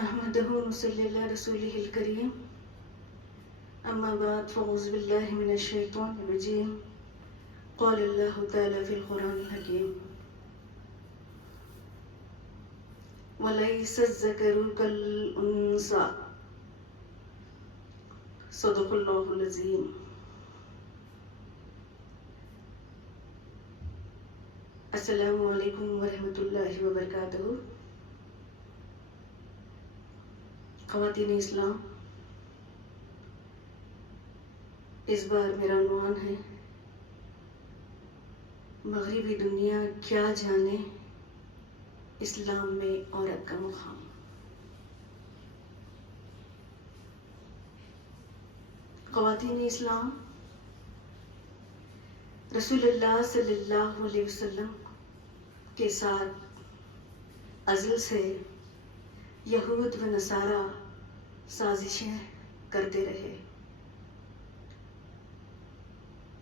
نحمده ونصلي على رسوله الكريم أما بعد فأعوذ بالله من الشيطان الرجيم قال الله تعالى في القرآن الحكيم وليس الذكر كالأنثى صدق الله العظيم. السلام علیکم ورحمۃ اللہ وبرکاتہ. خواتین اسلام، اس بار میرا عنوان ہے مغربی دنیا کیا جانے اسلام میں عورت کا مقام. خواتین اسلام، رسول اللہ صلی اللہ علیہ وسلم کے ساتھ ازل سے یہود و نصارہ سازشیں کرتے رہے.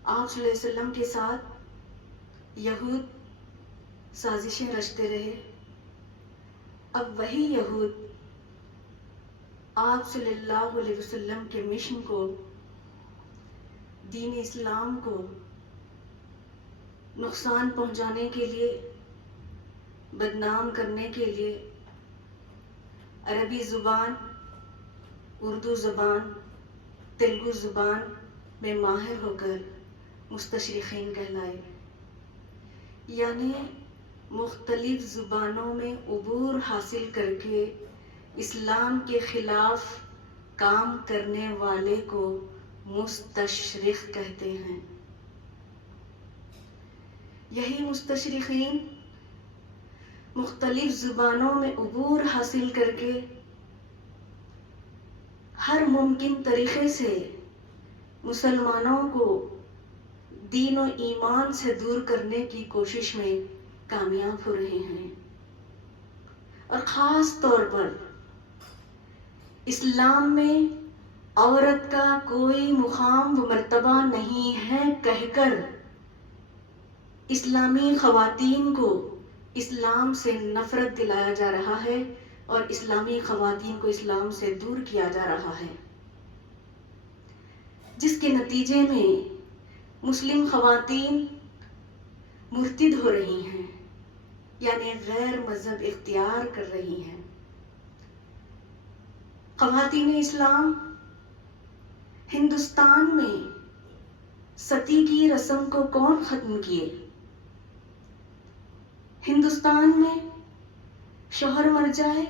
آپ صلی اللہ علیہ وسلم کے ساتھ یہود سازشیں رچتے رہے. اب وہی یہود آپ صلی اللہ علیہ وسلم کے مشن کو، دین اسلام کو نقصان پہنچانے کے لیے، بدنام کرنے کے لیے عربی زبان، اردو زبان، تیلگو زبان میں ماہر ہو کر مستشرقین کہلائے. یعنی مختلف زبانوں میں عبور حاصل کر کے اسلام کے خلاف کام کرنے والے کو مستشرق کہتے ہیں. یہی مستشرقین مختلف زبانوں میں عبور حاصل کر کے ہر ممکن طریقے سے مسلمانوں کو دین و ایمان سے دور کرنے کی کوشش میں کامیاب ہو رہے ہیں. اور خاص طور پر اسلام میں عورت کا کوئی مقام و مرتبہ نہیں ہے کہہ کر اسلامی خواتین کو اسلام سے نفرت دلایا جا رہا ہے اور اسلامی خواتین کو اسلام سے دور کیا جا رہا ہے، جس کے نتیجے میں مسلم خواتین مرتد ہو رہی ہیں، یعنی غیر مذہب اختیار کر رہی ہیں. خواتین اسلام ہندوستان میں ستی کی رسم کو کون ختم کیے؟ ہندوستان میں شوہر مر جائے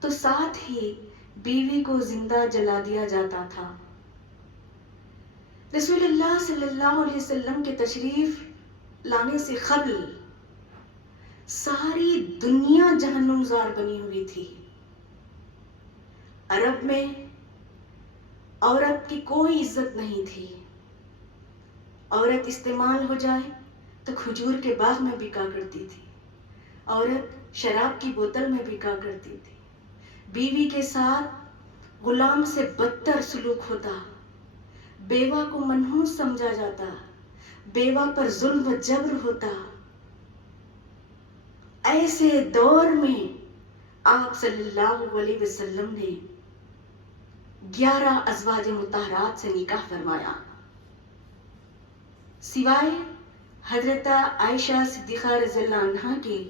تو ساتھ ہی بیوی کو زندہ جلا دیا جاتا تھا. رسول اللہ صلی اللہ علیہ وسلم کے تشریف لانے سے قبل ساری دنیا جہنم زار بنی ہوئی تھی. عرب میں عورت کی کوئی عزت نہیں تھی. عورت استعمال ہو جائے تو کھجور کے باغ میں بکا کرتی تھی. عورت شراب کی بوتل میں بکا کرتی تھی. بیوی کے ساتھ غلام سے بدتر سلوک ہوتا. بیوہ کو منحوس سمجھا جاتا. بیوہ پر ظلم و جبر ہوتا. ایسے دور میں آپ صلی اللہ علیہ وسلم نے 11 ازواج مطہرات سے نکاح فرمایا. سوائے حضرت عائشہ صدیقہ رضی اللہ عنہا کی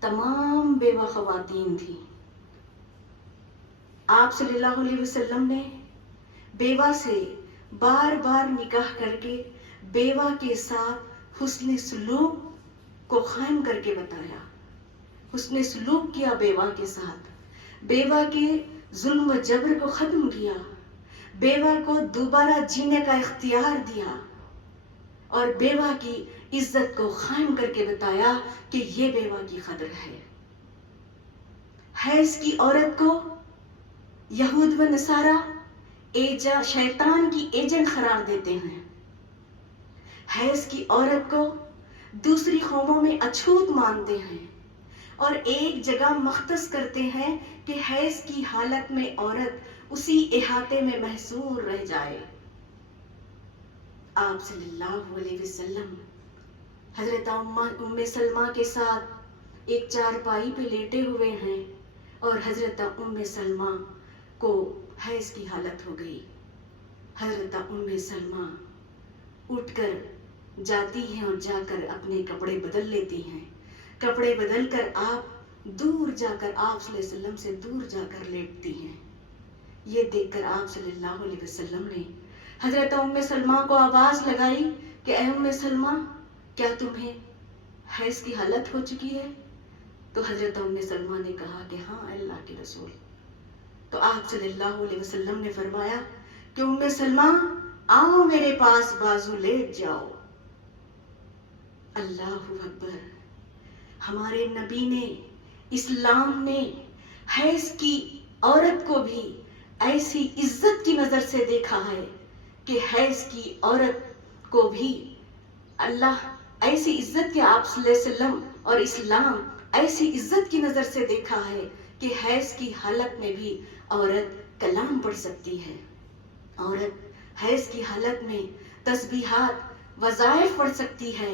تمام بیوہ خواتین تھیں. آپ صلی اللہ علیہ وسلم نے بیوہ سے بار بار نکاح کر کے بیوہ کے ساتھ حسن سلوک کو قائم کر کے بتایا. حسن سلوک کیا بیوہ کے ساتھ، بیوہ کے ظلم و جبر کو ختم کیا، بیوہ کو دوبارہ جینے کا اختیار دیا اور بیوہ کی عزت کو قائم کر کے بتایا کہ یہ بیوہ کی قدر ہے. حیض کی عورت کو یہود و نصارہ شیطان کی ایجنٹ قرار دیتے ہیں. حیض کی عورت کو دوسری قوموں میں اچھوت مانتے ہیں اور ایک جگہ مختص کرتے ہیں کہ حیض کی حالت میں عورت اسی احاطے میں محصور رہ جائے. آپ صلی اللہ علیہ وسلم حضرت ام سلمہ کے ساتھ ایک چارپائی پہ لیٹے ہوئے ہیں اور حضرت ام سلمہ کو حیض کی حالت ہو گئی. حضرت ام سلمہ اٹھ کر جاتی ہیں اور جا کر اپنے کپڑے بدل لیتی ہیں. کپڑے بدل کر آپ دور جا کر آپ صلی اللہ علیہ وسلم سے دور جا کر لیٹتی ہیں. یہ دیکھ کر آپ صلی اللہ علیہ وسلم نے حضرت ام سلمہ کو آواز لگائی کہ اے ام سلمہ، کیا تمہیں حیض کی حالت ہو چکی ہے؟ تو حضرت ام سلمہ نے کہا کہ ہاں اللہ کے رسول. تو آپ صلی اللہ علیہ وسلم نے فرمایا کہ ام سلمہ آؤ میرے پاس، بازو لیٹ جاؤ. اللہ اکبر. ہمارے نبی نے، اسلام نے حیض کی عورت کو بھی ایسی عزت کی نظر سے دیکھا ہے کہ حیض کی عورت کو بھی اللہ ایسی عزت کے، آپ صلی اللہ علیہ وسلم اور اسلام ایسی عزت کی نظر سے دیکھا ہے کہ حیض کی حالت میں بھی عورت کلام پڑھ سکتی ہے. عورت حیض کی حالت میں تسبیحات، وظائف پڑھ سکتی ہے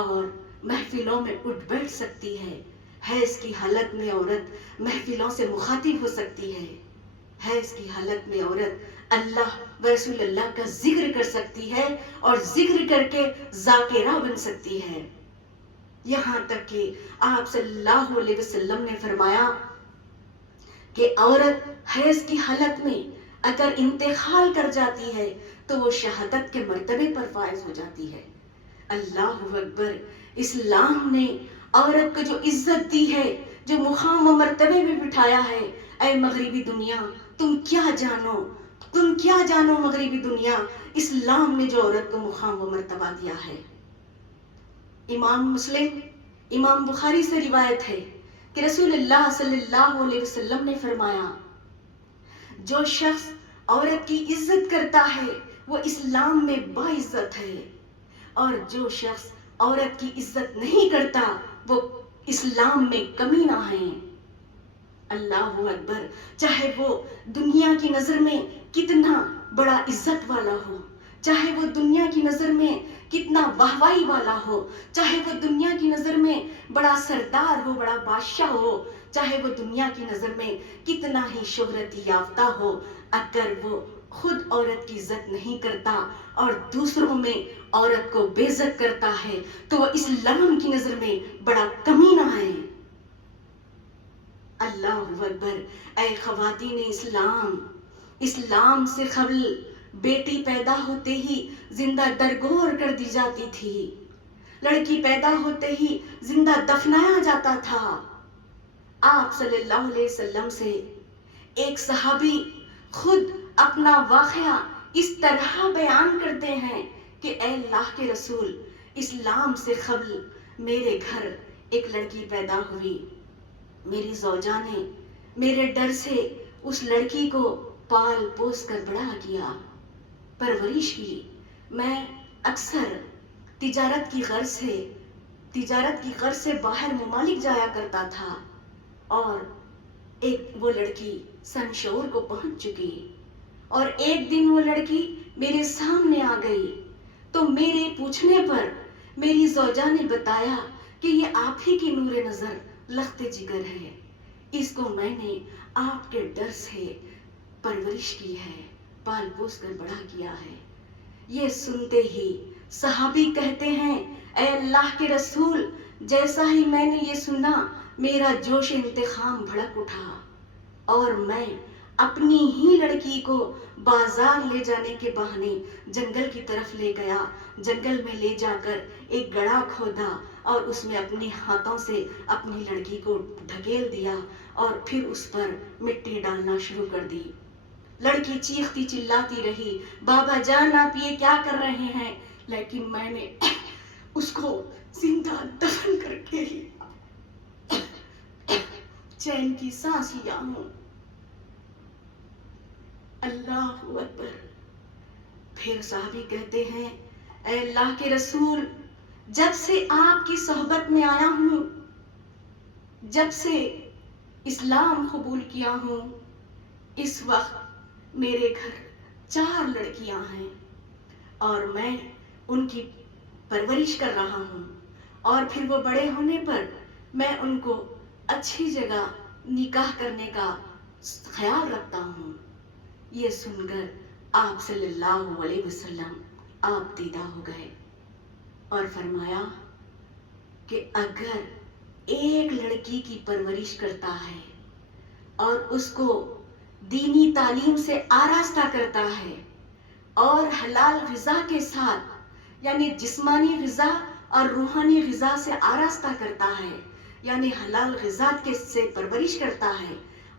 اور محفلوں میں اٹھ بیٹھ سکتی ہے. حیض کی حالت میں عورت محفلوں سے مخاطب ہو سکتی ہے. حیض کی حالت میں عورت اللہ و رسول اللہ کا ذکر کر سکتی ہے اور ذکر کر کے ذاکرہ بن سکتی ہے. یہاں تک کہ آپ صلی اللہ علیہ وسلم نے فرمایا کہ عورت حیض کی حالت میں اگر انتقال کر جاتی ہے تو وہ شہادت کے مرتبے پر فائز ہو جاتی ہے. اللہ اکبر. اسلام نے عورت کو جو عزت دی ہے، جو مقام و مرتبے میں بٹھایا ہے، اے مغربی دنیا تم کیا جانو، تم کیا جانو مغربی دنیا، اسلام نے جو عورت کو مقام و مرتبہ دیا ہے. امام مسلم، امام بخاری سے روایت ہے کہ رسول اللہ صلی اللہ علیہ وسلم نے فرمایا جو شخص عورت کی عزت کرتا ہے وہ اسلام میں باعزت ہے، اور جو شخص عورت کی عزت نہیں کرتا وہ اسلام میں کمینہ ہے. اللہ اکبر. چاہے وہ دنیا کی نظر میں کتنا بڑا عزت والا ہو، چاہے وہ دنیا کی نظر میں کتنا واہوائی والا ہو، چاہے وہ دنیا کی نظر میں بڑا سردار ہو، بڑا بادشاہ ہو، چاہے وہ دنیا کی نظر میں کتنا ہی شہرت یافتہ ہو، اگر وہ خود عورت کی عزت نہیں کرتا اور دوسروں میں عورت کو بے عزت کرتا ہے تو وہ اسلام کی نظر میں بڑا کمینہ ہے. اللہ اکبر. اے خواتین اسلام، اسلام سے قبل بیٹی پیدا ہوتے ہی زندہ درگور کر دی جاتی تھی، لڑکی پیدا ہوتے ہی زندہ دفنایا جاتا تھا. آپ صلی اللہ علیہ وسلم سے ایک صحابی خود اپنا واقعہ اس طرح بیان کرتے ہیں کہ اے اللہ کے رسول، اسلام سے قبل میرے گھر ایک لڑکی پیدا ہوئی، میری زوجہ نے میرے ڈر سے اس لڑکی کو پال پوس کر بڑا کیا، پرورش کی. میں اکثر تجارت کی غرض سے باہر ممالک جایا کرتا تھا اور وہ لڑکی سن شعور کو پہنچ چکی اور ایک دن وہ لڑکی میرے سامنے آ گئی تو میرے پوچھنے پر میری زوجہ نے بتایا کہ یہ آپ ہی کی نور نظر لخت جگر ہے، اس کو میں نے آپ کے ڈر سے پرورش کی ہے، پال پوس کر بڑا کیا ہے. یہ سنتے ہی صحابی کہتے ہیں اے اللہ کے رسول، جیسا ہی میں نے یہ سنا میرا جوش انتقام بھڑک اٹھا اور میں اپنی ہی لڑکی کو بازار لے جانے کے بہانے جنگل کی طرف لے گیا. جنگل میں لے جا کر ایک گڑھا کھودا اور اس میں اپنے ہاتھوں سے اپنی لڑکی کو ڈھکیل دیا اور پھر اس پر مٹی ڈالنا شروع کر دی. لڑکی چیختی چلاتی رہی، بابا جان آپ یہ کیا کر رہے ہیں؟ لیکن میں نے اس کو زندہ دفن کر کے ہی چین کی سانس لیا ہوں. اللہ اکبر. پھر صحابی کہتے ہیں اے اللہ کے رسول، جب سے آپ کی صحبت میں آیا ہوں، جب سے اسلام قبول کیا ہوں، اس وقت میرے گھر 4 لڑکیاں ہیں اور میں ان کی پرورش کر رہا ہوں اور پھر وہ بڑے ہونے پر میں ان کو اچھی جگہ نکاح کرنے کا خیال رکھتا ہوں۔ یہ سن کر آپ صلی اللہ علیہ وسلم آپ دیدہ ہو گئے اور فرمایا کہ اگر ایک لڑکی کی پرورش کرتا ہے اور اس کو دینی تعلیم سے آراستہ کرتا ہے اور حلال غذا کے ساتھ یعنی جسمانی غذا اور روحانی غذا سے آراستہ کرتا ہے، یعنی حلال غذا کے سے پرورش کرتا ہے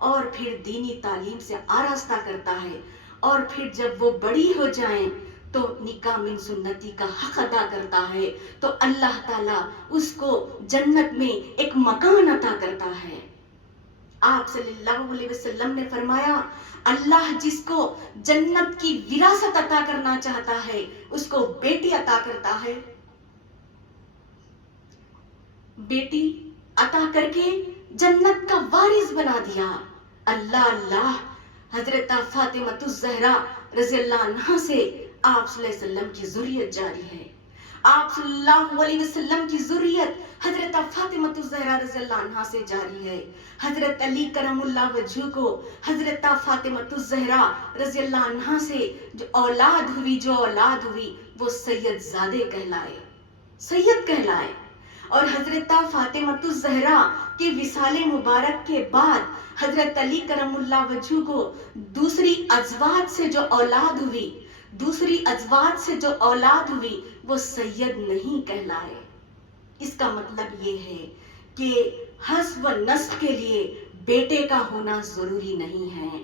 اور پھر دینی تعلیم سے آراستہ کرتا ہے، اور پھر جب وہ بڑی ہو جائیں تو نکاح من سنتی کا حق ادا کرتا ہے، تو اللہ تعالیٰ اس کو جنت میں ایک مکان عطا کرتا ہے۔ آپ صلی اللہ علیہ وسلم نے فرمایا اللہ جس کو جنت کی وراثت عطا کرنا چاہتا ہے اس کو بیٹی عطا کرتا ہے، بیٹی عطا کر کے جنت کا وارث بنا دیا۔ اللہ اللہ، حضرت فاطمہ الزہرا رضی اللہ عنہا سے آپ صلی اللہ علیہ وسلم کی ذریت جاری ہے۔ آپ صلی اللہ علیہ وسلم کی ذریت حضرت فاطمہ الزہرا رضی اللہ عنہا سے جاری ہے۔ حضرت علی کرم اللہ وجہہ کو حضرت فاطمہ الزہرا رضی اللہ عنہا سے جو اولاد ہوئی وہ سید زادے کہلائے، سید کہلائے۔ اور حضرت فاطمہ الزہرا کے وصال مبارک کے بعد حضرت علی کرم اللہ وجہہ کو دوسری ازواج سے جو اولاد ہوئی وہ سید نہیں کہلائے۔ اس کا مطلب یہ ہے کہ حسب نسب کے لیے بیٹے کا ہونا ضروری نہیں ہے۔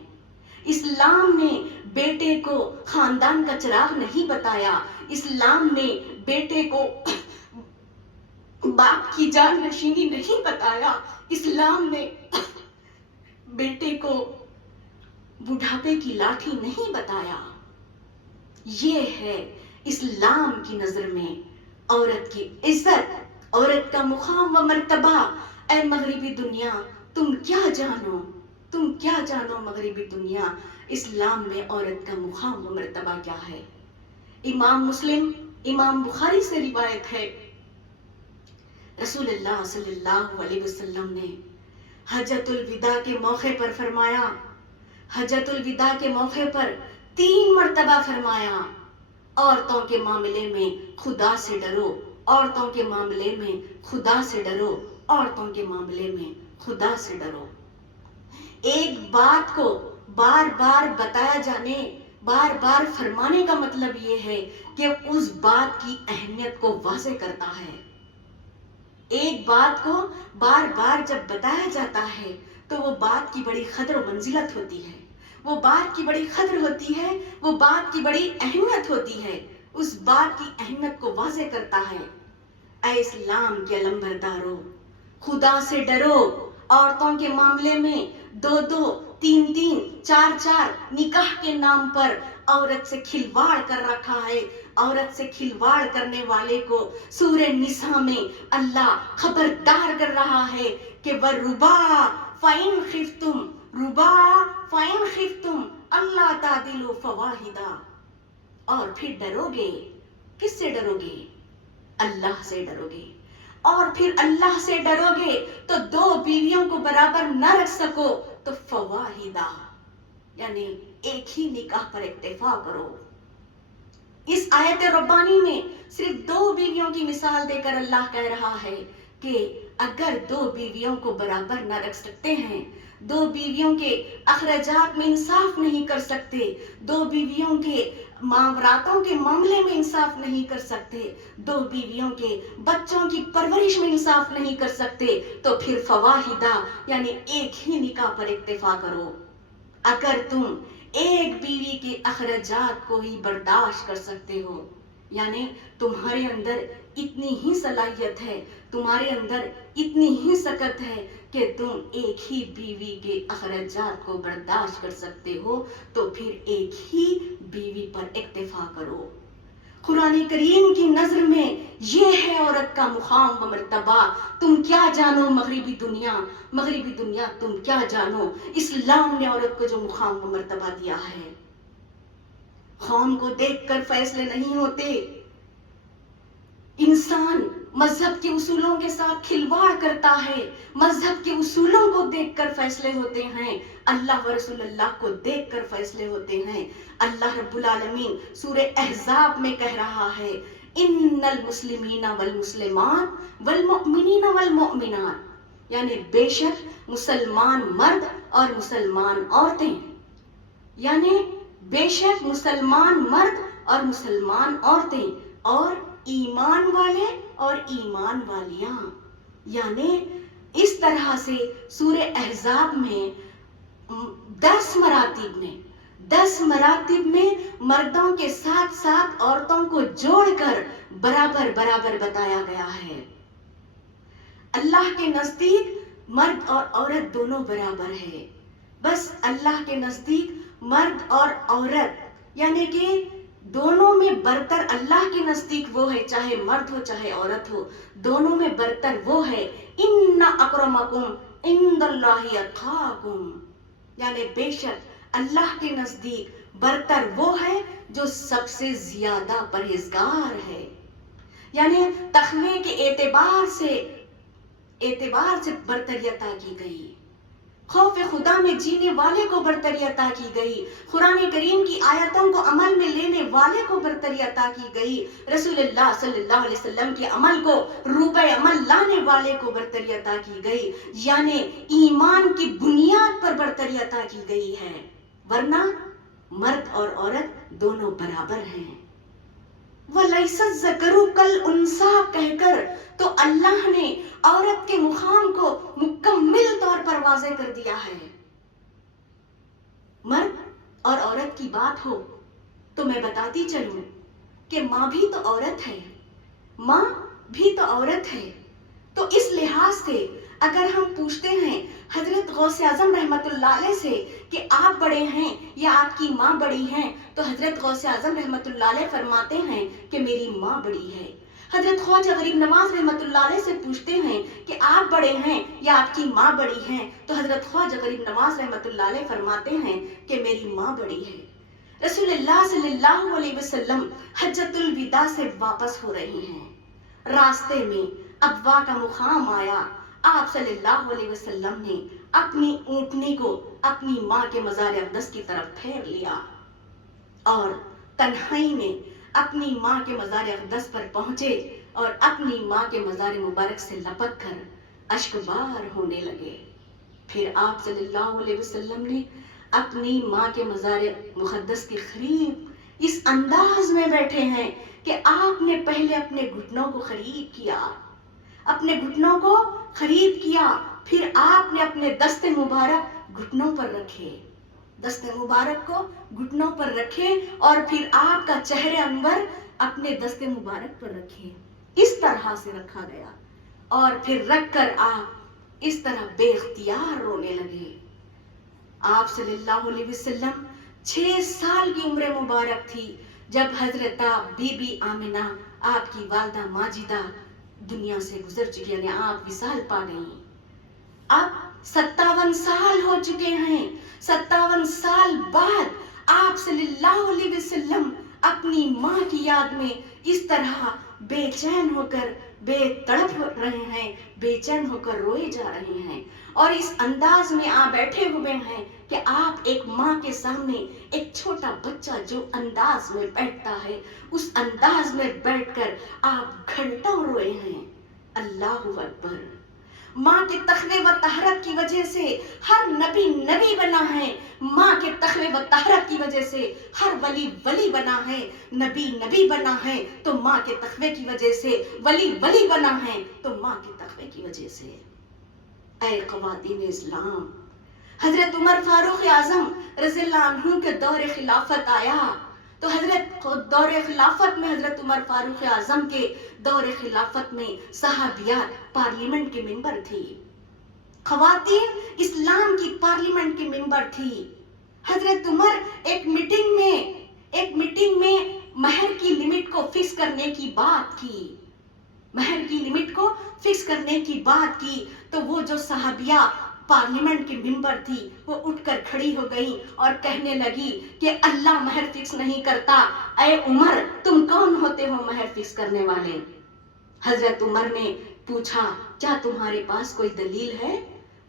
اسلام نے بیٹے کو خاندان کا چراغ نہیں بتایا، اسلام نے بیٹے کو باپ کی جان نشینی نہیں بتایا، اسلام نے بیٹے کو بڑھاپے کی لاٹھی نہیں بتایا۔ یہ ہے اسلام کی نظر میں عورت کی عزت، عورت کا مقام و مرتبہ۔ اے مغربی دنیا تم کیا جانو مغربی دنیا، اسلام میں عورت کا مقام و مرتبہ کیا ہے۔ امام مسلم، امام بخاری سے روایت ہے، رسول اللہ صلی اللہ علیہ وسلم نے حجۃ الوداع کے موقع پر فرمایا، حجۃ الوداع کے موقع پر 3 مرتبہ فرمایا، عورتوں کے معاملے میں خدا سے ڈرو، عورتوں کے معاملے میں خدا سے ڈرو، عورتوں کے معاملے میں خدا سے ڈرو۔ ایک بات کو بار بار بتایا جانے، بار بار فرمانے کا مطلب یہ ہے کہ اس بات کی اہمیت کو واضح کرتا ہے۔ ایک بات کو بار بار جب بتایا جاتا ہے تو وہ بات کی بڑی قدر و منزلت ہوتی ہے، وہ بات کی بڑی قدر ہوتی ہے، وہ بات کی بڑی اہمیت ہوتی ہے، اس بات کی اہمیت کو واضح کرتا ہے۔ اے اسلام کے علمبردارو، خدا سے ڈرو، عورتوں کے معاملے میں 2-2 3-3 4-4 نکاح کے نام پر عورت سے کھلواڑ کر رکھا ہے۔ عورت سے کھلواڑ کرنے والے کو سورہ نساء میں اللہ خبردار کر رہا ہے کہ وَالرُّبَا فَإِنْ خِفْتُمْ أَلَّا تَعْدِلُوا فَوَاحِدًا۔ اور پھر ڈرو گے، کس سے ڈرو گے؟ اللہ سے ڈرو گے، اور پھر اللہ سے ڈرو گے تو 2 بیویوں کو برابر نہ رکھ سکو تو فواحدہ یعنی ایک ہی نکاح پر اکتفا کرو۔ اس آیت ربانی میں صرف 2 بیویوں کی مثال دے کر اللہ کہہ رہا ہے کہ اگر 2 بیویوں کو برابر نہ رکھ سکتے ہیں، 2 بیویوں کے اخراجات میں انصاف نہیں کر سکتے، 2 بیویوں کے معاملاتوں کے معاملے میں انصاف نہیں کر سکتے، 2 بیویوں کے بچوں کی پرورش میں انصاف نہیں کر سکتے، تو پھر فواحدہ یعنی ایک ہی نکاح پر اکتفا کرو۔ اگر تم ایک بیوی کے اخراجات کو ہی برداشت کر سکتے ہو، یعنی تمہارے اندر اتنی ہی صلاحیت ہے، تمہارے اندر اتنی ہی سکت ہے کہ تم ایک ہی بیوی کے اخراجات کو برداشت کر سکتے ہو، تو پھر ایک ہی بیوی پر اکتفا کرو۔ قرآن کریم کی نظر میں یہ ہے عورت کا مقام و مرتبہ۔ تم کیا جانو مغربی دنیا تم کیا جانو، اسلام نے عورت کو جو مقام و مرتبہ دیا ہے۔ قوم کو دیکھ کر فیصلے نہیں ہوتے، انسان مذہب کے اصولوں کے ساتھ کھلواڑ کرتا ہے، مذہب کے اصولوں کو دیکھ کر فیصلے ہوتے ہیں، اللہ و رسول اللہ کو دیکھ کر فیصلے ہوتے ہیں۔ اللہ رب العالمین سورہ احزاب میں کہہ رہا ہے ان المسلمین والمسلمات والمؤمنین والمؤمنات، یعنی بے شک مسلمان مرد اور مسلمان عورتیں، یعنی بے شک مسلمان مرد اور مسلمان عورتیں اور ایمان والے اور ایمان والیاں، یعنی اس طرح سے سورہ احزاب میں 10 مراتب میں مردوں کے ساتھ ساتھ عورتوں کو جوڑ کر برابر برابر بتایا گیا ہے۔ اللہ کے نزدیک مرد اور عورت دونوں برابر ہے، بس اللہ کے نزدیک مرد اور عورت یعنی کہ دونوں میں برتر اللہ کے نزدیک وہ ہے، چاہے مرد ہو چاہے عورت ہو، دونوں میں برتر وہ ہے ان اکرمکم عند اللہ اتقاکم، یعنی بے شک اللہ کے نزدیک برتر وہ ہے جو سب سے زیادہ پرہیزگار ہے، یعنی تقوی کے اعتبار سے برتری عطا کی گئی، خوف خدا میں جینے والے کو برتری عطا کی گئی، قرآن کریم کی آیتوں کو عمل میں لینے والے کو برتری عطا کی گئی، رسول اللہ صلی اللہ علیہ وسلم کے عمل کو روبہ عمل لانے والے کو برتری عطا کی گئی، یعنی ایمان کی بنیاد پر برتری عطا کی گئی ہے، ورنہ مرد اور عورت دونوں برابر ہیں۔ وَلَيْسَ الذَّكَرُ كَالْأُنثَىٰ کہہ کر تو اللہ نے عورت کے مقام کو مکمل طور پر واضح کر دیا ہے۔ مرد اور عورت کی بات ہو تو میں بتاتی چلوں کہ ماں بھی تو عورت ہے، ماں بھی تو عورت ہے، تو اس لحاظ سے اگر ہم پوچھتے ہیں حضرت غوث اعظم رحمت اللہ علیہ سے کہ آپ بڑے ہیں یا آپ کی ماں بڑی ہیں، تو حضرت غوث اعظم رحمت اللہ علیہ فرماتے ہیں کہ میری ماں بڑی ہے۔ حضرت خواجہ غریب نواز رحمت اللہ علیہ سے پوچھتے ہیں کہ آپ بڑے ہیں یا آپ کی ماں بڑی ہیں، تو حضرت خواجہ غریب نواز رحمت اللہ علیہ فرماتے ہیں کہ میری ماں بڑی ہے۔ رسول اللہ صلی اللہ علیہ وسلم حجۃ الوداع سے واپس ہو رہی ہیں، راستے میں ابوا کا مقام آیا، آپ صلی اللہ علیہ وسلم نے اپنی اونٹنی کو اپنی ماں کے مزار اقدس کی طرف پھیر لیا اور تنہائی میں اپنی ماں کے مزار اقدس پر پہنچے اور اپنی ماں کے مزار مبارک سے لپک کر اشکبار ہونے لگے۔ پھر آپ صلی اللہ علیہ وسلم نے اپنی ماں کے مزار مقدس کے قریب اس انداز میں بیٹھے ہیں کہ آپ نے پہلے اپنے گھٹنوں کو قریب کیا، اپنے گھٹنوں کو قریب کیا، پھر آپ نے اپنے دست مبارک گھٹنوں پر رکھے، دست مبارک کو گھٹنوں پر رکھے اور پھر آپ کا چہرے انور اپنے دست مبارک پر رکھے، اس طرح سے رکھا گیا اور پھر رکھ کر آپ اس طرح بے اختیار رونے لگے۔ آپ صلی اللہ علیہ وسلم 6 سال کی عمر مبارک تھی جب حضرت بی بی آمنہ آپ کی والدہ ماجدہ دنیا سے گزر چکی، یعنی آپ وصال پا گئیں۔ اب 57 سال ہو چکے ہیں، 57 سال بعد آپ صلی اللہ علیہ وسلم اپنی ماں کی یاد میں اس طرح بے چین ہو کر بے تڑپ رہے ہیں، بے چین ہو کر روئے جا رہے ہیں اور اس انداز میں آپ بیٹھے ہوئے ہیں کہ آپ ایک ماں کے سامنے ایک چھوٹا بچہ جو انداز میں بیٹھتا ہے اس انداز میں بیٹھ کر آپ گھنٹوں روئے ہیں۔ اللہ اکبر۔ ماں کے تقوی و طہارت کی وجہ سے ہر نبی نبی بنا ہے، ماں کے تقوی و طہارت کی وجہ سے ہر ولی ولی بنا ہے، نبی نبی بنا ہے تو ماں کے تقوی کی وجہ سے، ولی ولی بنا ہے تو ماں کے تقوی کی وجہ سے۔ اے خواتین اسلام، حضرت عمر فاروق اعظم رضی اللہ عنہ کے دور خلافت آیا تو دور خلافت میں حضرت عمر فاروق اعظم کے دور خلافت میں صحابیات پارلیمنٹ کے ممبر تھی، خواتین اسلام کی پارلیمنٹ کی ممبر تھی۔ حضرت عمر ایک میٹنگ میں مہر کی لمٹ کو فکس کرنے کی بات کی، مہر کی لمٹ کو فکس کرنے کی بات کی تو وہ جو صحابیہ پارلیمنٹ کی ممبر تھی وہ اٹھ کر کھڑی ہو گئی اور کہنے لگی کہ اللہ مہر فکس نہیں کرتا، اے عمر تم کون ہوتے ہو مہر فکس کرنے والے؟ حضرت عمر نے پوچھا کیا تمہارے پاس کوئی دلیل ہے؟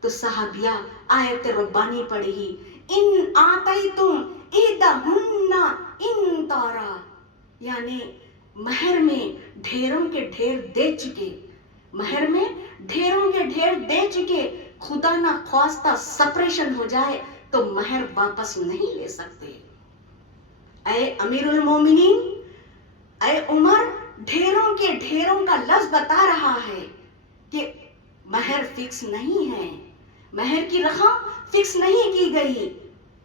تو صحابیہ آیت ربانی پڑھی، ان آتیتم احدہن انطارا، یعنی مہر میں ڈھیروں کے ڈھیر دے چکے، مہر میں ڈھیروں کے ڈھیر دے چکے، خدا نہ خواستہ سپریشن ہو جائے تو مہر واپس نہیں لے سکتے۔ اے امیر المومنین، اے عمر، ڈھیروں کے ڈھیروں کا لفظ بتا رہا ہے کہ مہر فکس نہیں ہے، مہر کی رقم فکس نہیں کی گئی۔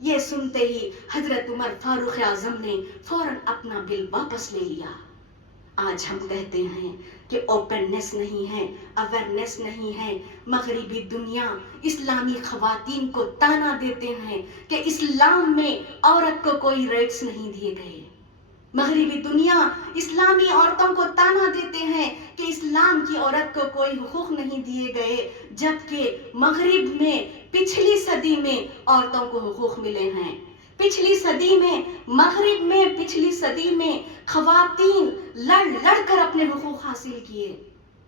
یہ سنتے ہی حضرت عمر فاروق اعظم نے فوراً اپنا بل واپس لے لیا۔ آج ہم کہتے ہیں کہ اوپننس نہیں ہے، اویئرنیس نہیں ہے۔ مغربی دنیا اسلامی خواتین کو تانا دیتے ہیں کہ اسلام میں عورت کو کوئی رائٹس نہیں دیے گئے۔ مغربی دنیا اسلامی عورتوں کو تانا دیتے ہیں کہ اسلام کی عورت کو کوئی حقوق نہیں دیے گئے، جبکہ مغرب میں پچھلی صدی میں عورتوں کو حقوق ملے ہیں۔ پچھلی صدی میں مغرب میں پچھلی صدی میں خواتین لڑ لڑ کر اپنے حقوق حاصل کیے۔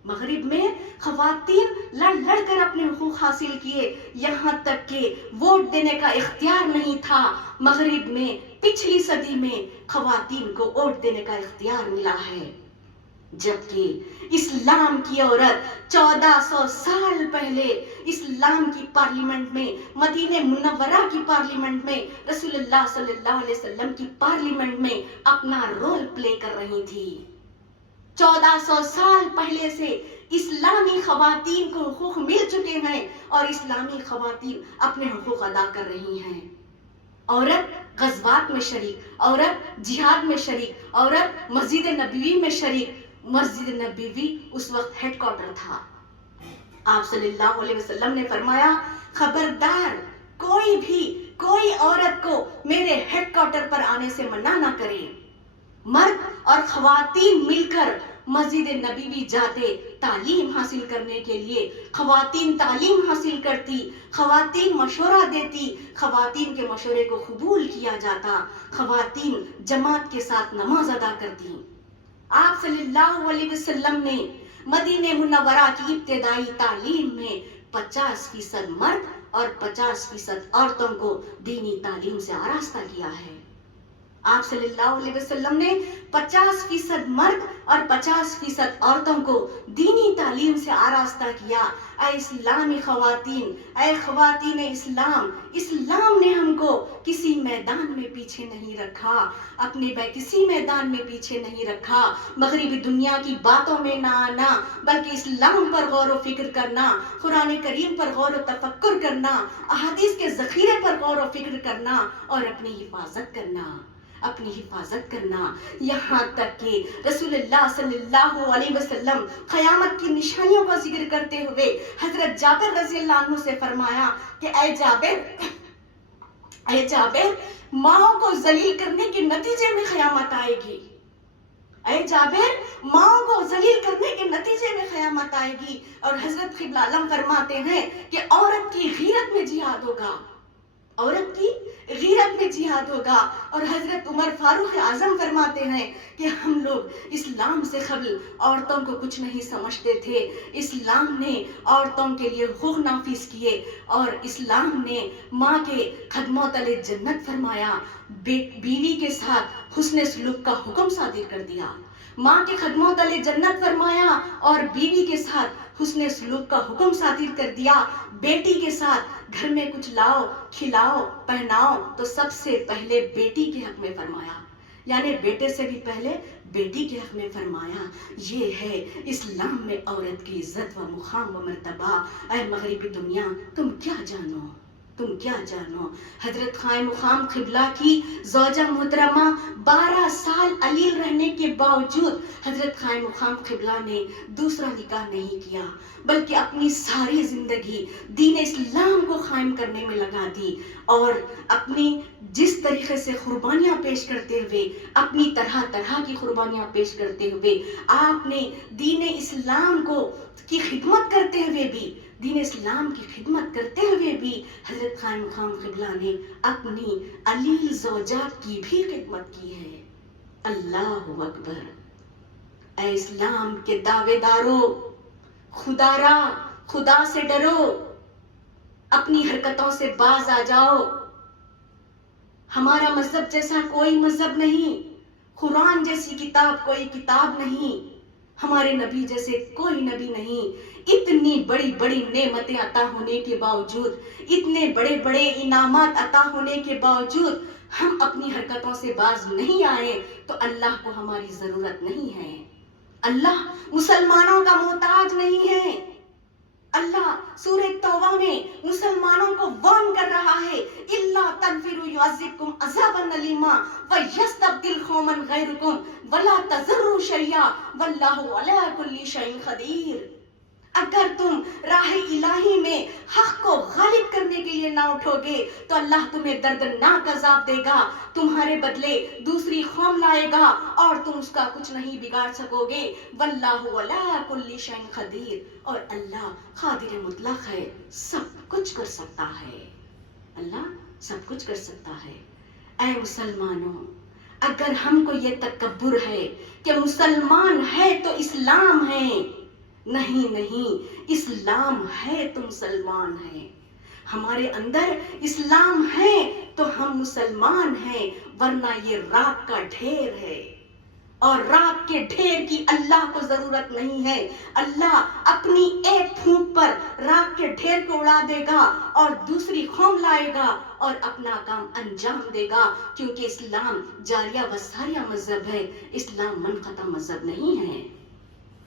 مغرب میں خواتین لڑ لڑ کر اپنے حقوق حاصل کیے، یہاں تک کہ ووٹ دینے کا اختیار نہیں تھا۔ مغرب میں پچھلی صدی میں خواتین کو ووٹ دینے کا اختیار ملا ہے، جبکہ اسلام کی عورت 1400 سال پہلے اسلام کی پارلیمنٹ میں، مدینہ منورہ کی پارلیمنٹ میں، رسول اللہ صلی اللہ علیہ وسلم کی پارلیمنٹ میں اپنا رول پلے کر رہی تھی۔ 1400 سال پہلے سے اسلامی خواتین کو حقوق مل چکے ہیں اور اسلامی خواتین اپنے حقوق ادا کر رہی ہیں۔ عورت غزوات میں شریک، عورت جہاد میں شریک، عورت مسجد نبوی میں شریک۔ مسجد نبوی اس وقت ہیڈ کوارٹر تھا۔ آپ صلی اللہ علیہ وسلم نے فرمایا، خبردار کوئی عورت کو میرے ہیڈ کوارٹر پر آنے سے منع نہ کرے۔ مرد اور خواتین مل کر مسجد نبوی جاتے تعلیم حاصل کرنے کے لیے، خواتین تعلیم حاصل کرتی، خواتین مشورہ دیتی، خواتین کے مشورے کو قبول کیا جاتا، خواتین جماعت کے ساتھ نماز ادا کرتی۔ آپ صلی اللہ علیہ وسلم نے مدینہ منورہ کی ابتدائی تعلیم میں 50% مرد اور 50% عورتوں کو دینی تعلیم سے آراستہ کیا ہے۔ آپ صلی اللہ علیہ وسلم نے 50% مرد اور 50% عورتوں کو دینی تعلیم سے آراستہ کیا۔ اے اسلامی خواتین، اے خواتین اسلام، اسلام نے ہم کو کسی میدان میں پیچھے نہیں رکھا، اپنے کسی میدان میں پیچھے نہیں رکھا۔ مغربی دنیا کی باتوں میں نہ آنا، بلکہ اسلام پر غور و فکر کرنا، قرآن کریم پر غور و تفکر کرنا، احادیث کے ذخیرے پر غور و فکر کرنا اور اپنی حفاظت کرنا، اپنی حفاظت کرنا۔ یہاں تک کہ رسول اللہ صلی اللہ علیہ وسلم قیامت کی نشانیوں کا ذکر کرتے ہوئے حضرت جابر رضی اللہ عنہ سے فرمایا کہ اے جابر، ماؤں کو ذلیل کرنے کے نتیجے میں قیامت آئے گی۔ اے جابر، ماؤں کو ذلیل کرنے کے نتیجے میں قیامت آئے گی۔ اور حضرت قبلہ عالم فرماتے ہیں کہ عورت کی غیرت میں جہاد ہوگا، عورت کی غیرت میں جہاد ہوگا۔ اور حضرت عمر فاروق اعظم فرماتے ہیں کہ ہم لوگ اسلام سے قبل عورتوں کو کچھ نہیں سمجھتے تھے، اسلام نے عورتوں کے لیے حقوق نافذ کیے اور اسلام نے ماں کے قدموں تلے جنت فرمایا، بیوی کے ساتھ حسن سلوک کا حکم صادر کر دیا۔ ماں کے قدموں تلے جنت فرمایا اور بیوی کے ساتھ حسن سلوک کا حکم صادر کر دیا۔ بیٹی کے ساتھ گھر میں کچھ لاؤ، کھلاؤ، پہناؤ تو سب سے پہلے بیٹی کے حق میں فرمایا، یعنی بیٹے سے بھی پہلے بیٹی کے حق میں فرمایا۔ یہ ہے اسلام میں عورت کی عزت و مقام و مرتبہ۔ اے مغربی دنیا، تم کیا جانو، تم کیا جانو؟ حضرت قائم مقام قبلہ کی زوجہ محترمہ 12 سال علیل رہنے کے باوجود حضرت قائم مقام قبلہ نے دوسرا نکاح نہیں کیا، بلکہ اپنی ساری زندگی دین اسلام کو قائم کرنے میں لگا دی اور اپنی جس طریقے سے قربانیاں پیش کرتے ہوئے، اپنی طرح طرح کی قربانیاں پیش کرتے ہوئے، آپ نے دین اسلام کی خدمت کرتے ہوئے بھی، دین اسلام کی خدمت کرتے ہوئے بھی حضرت قائم مقام قبلہ نے اپنی علیل زوجات کی بھی خدمت کی ہے۔ اللہ اکبر، اے اسلام کے دعوے دارو، خدا را، خدا سے ڈرو، اپنی حرکتوں سے باز آ جاؤ. ہمارا مذہب جیسا کوئی مذہب نہیں، قرآن جیسی کتاب کوئی کتاب نہیں، ہمارے نبی جیسے کوئی نبی نہیں. اتنی بڑی بڑی نعمتیں عطا ہونے کے باوجود، اتنے بڑے بڑے انعامات عطا ہونے کے باوجود ہم اپنی حرکتوں سے باز نہیں آئے تو اللہ کو ہماری ضرورت نہیں ہے. اللہ مسلمانوں کا محتاج نہیں ہے. اللہ سورہ توبہ میں مسلمانوں کو وارن کر رہا ہے، اِلَّا تَنْفِرُوا يُعَذِّبْكُمْ عَذَابًا أَلِيمًا وَيَسْتَبْدِلْ قَوْمًا غَيْرَكُمْ وَلَا تَضُرُّوا شَيْئًا وَاللَّهُ عَلَىٰ كُلِّ شَيْءٍ قَدِيرٌ. اگر تم راہ الہی میں حق کو غالب کرنے کے لیے نہ اٹھو گے تو اللہ تمہیں دردناک عذاب دے گا، تمہارے بدلے دوسری قوم لائے گا اور تم اس کا کچھ نہیں بگاڑ سکو گے. واللہ علی کل شیء قدیر، اور اللہ قادر مطلق ہے، سب کچھ کر سکتا ہے. اللہ سب کچھ کر سکتا ہے. اے مسلمانوں، اگر ہم کو یہ تکبر ہے کہ مسلمان ہے تو اسلام ہے، نہیں نہیں، اسلام ہے تو مسلمان ہیں. ہمارے اندر اسلام ہے تو ہم مسلمان ہیں، ورنہ یہ راک کا ڈھیر ہے، اور راک کے ڈھیر کی اللہ کو ضرورت نہیں ہے. اللہ اپنی ایک پھونک پر راک کے ڈھیر کو اڑا دے گا اور دوسری قوم لائے گا اور اپنا کام انجام دے گا، کیونکہ اسلام جاریہ و ساریہ مذہب ہے. اسلام منقطع مذہب نہیں ہے.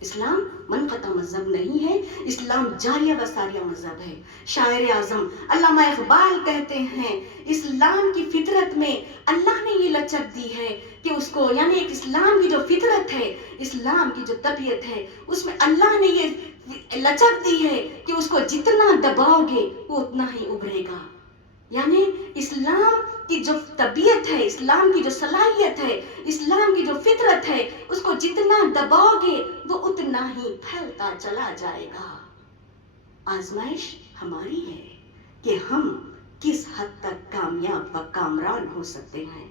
اسلام منقطع مذہب نہیں ہے، اسلام جاریہ و ساریہ مذہب ہے. شاعر اعظم علامہ اقبال کہتے ہیں، اسلام کی فطرت میں اللہ نے یہ لچک دی ہے کہ اس کو، یعنی ایک اسلام کی جو فطرت ہے، اسلام کی جو طبیعت ہے، اس میں اللہ نے یہ لچک دی ہے کہ اس کو جتنا دباؤ گے وہ اتنا ہی ابھرے گا. یعنی اسلام کی جو طبیعت ہے، اسلام کی جو صلاحیت ہے، اسلام کی جو فطرت ہے، اس کو جتنا دباؤ گے وہ اتنا ہی پھیلتا چلا جائے گا. آزمائش ہماری ہے کہ ہم کس حد تک کامیاب و کامران ہو سکتے ہیں.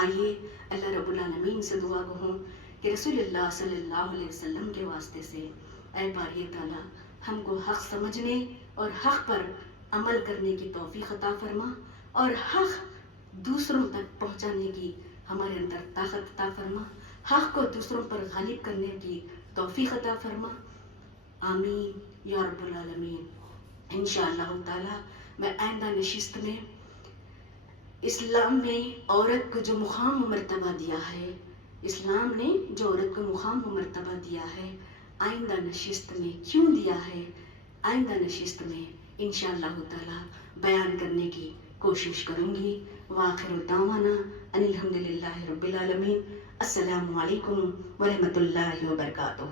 آئیے اللہ رب العالمین سے دعا کہوں کہ رسول اللہ صلی اللہ علیہ وسلم کے واسطے سے، اے باری تعالیٰ ہم کو حق سمجھنے اور حق پر عمل کرنے کی توفیق عطا فرما، اور حق دوسروں تک پہنچانے کی ہمارے اندر طاقت عطا فرما، حق کو دوسروں پر غالب کرنے کی توفیق عطا فرما. آمین یا رب العالمین. انشاءاللہ تعالی میں آئندہ نشست میں اسلام نے عورت کو جو مقام و مرتبہ دیا ہے، اسلام نے جو عورت کو مقام و مرتبہ دیا ہے، آئندہ نشست میں کیوں دیا ہے، آئندہ نشست میں انشاءاللہ تعالی بیان کرنے کی کوشش کروں گی. وآخر دعوانا ان الحمدللہ رب العالمین. السلام علیکم ورحمۃ اللہ وبرکاتہ.